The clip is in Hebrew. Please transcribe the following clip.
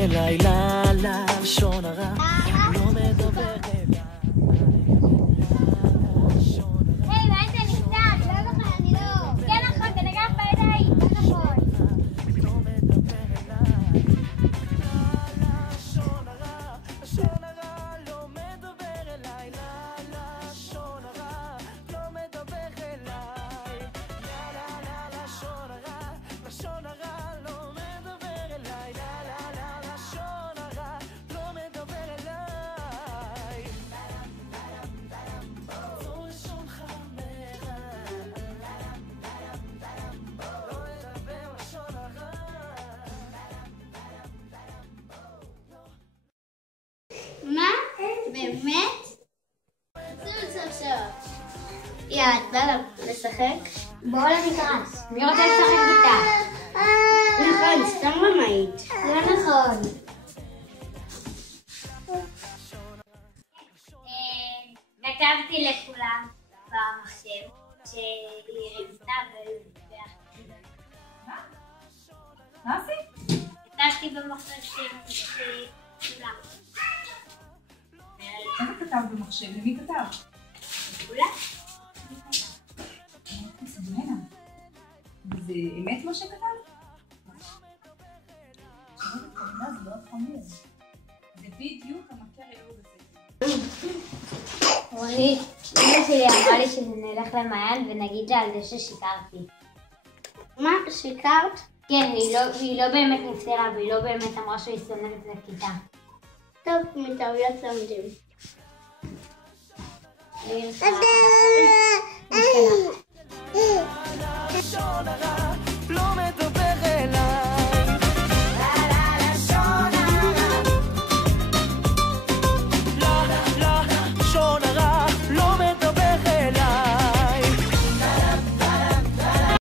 אליי, לשון הרע לא מדבר אליי. היי, מה זה נפתח? לא נכון, אני לא. כן נכון, תנגח בידיים. לא נכון. לא מדבר אליי, לשון הרע, לשון הרע לא מדבר אליי, לשון הרע לא מדבר אליי, לשון הרע, לשון הרע לא מדבר אליי, לשון הרע לא מדבר אליי. זו לשונך מרע, לא ידבר לשון הרע. מה? באמת? סוף סוף. יאללה, את באה לשחק? בואו למגרש. מי רוצה לשחק איתה? נכון, סתם רמאית. לא נכון. כתבתי לכולם במחשב שהיא רצתה מה עשית? כתבתי במחשב שכולם. איך כתבת במחשב? למי כתבת? כולם? סבלנה. זה אמת מה שכתבת? זה מאוד חמור. זה בדיוק המקר אלו בספר. רונית, אמא שלי אמרה לי שנלך למעיין ונגיד לה על זה ששיקרתי. מה? שיקרת? כן, והיא לא באמת נפטרה, והיא לא באמת אמרה שהיא שונאת לכיתה. טוב, מטעויות לומדים.